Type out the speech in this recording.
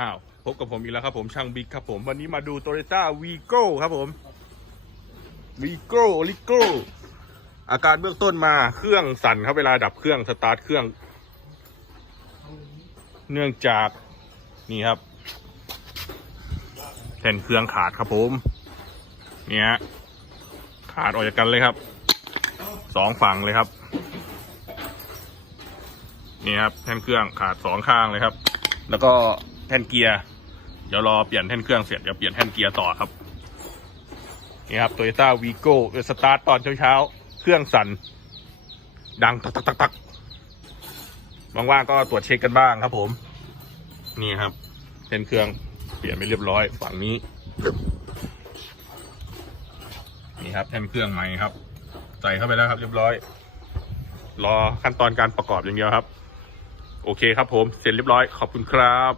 อ้าว พบกับผมอีกแล้วครับผมช่างบิ๊กครับผม วันนี้มาดู Toyota Vigo ครับผม Vigo o l i g o อาการเบื้องต้นมาเครื่องสั่นครับเวลาดับเครื่องสตาร์ทเครื่อง เนื่องจากนี่ครับแผ่นเครื่องขาดครับผมเนี่ยฮะขาดออกจากกันเลยครับสองฝั่งเลยครับนี่ครับแท่นเครื่องขาดสองข้างเลยครับ แล้วก็ แท่นเกียร์เดี๋ยวรอเปลี่ยนแท่นเครื่องเสร็จเดี๋ยวเปลี่ยนแท่นเกียร์ต่อครับนี่ครับโตโยต้าวีโก้สตาร์ทตอนเช้าๆ เครื่องสั่น ดังตักตักตักตักว่างๆก็ตรวจเช็คกันบ้างครับผม นี่ครับแท่นเครื่องเปลี่ยนไปเรียบร้อยฝั่งนี้ นี่ครับแท่นเครื่องใหม่ครับ ใส่เข้าไปแล้วครับ เรียบร้อย รอขั้นตอนการประกอบอย่างเดียวครับ โอเคครับผมเสร็จเรียบร้อยขอบคุณครับ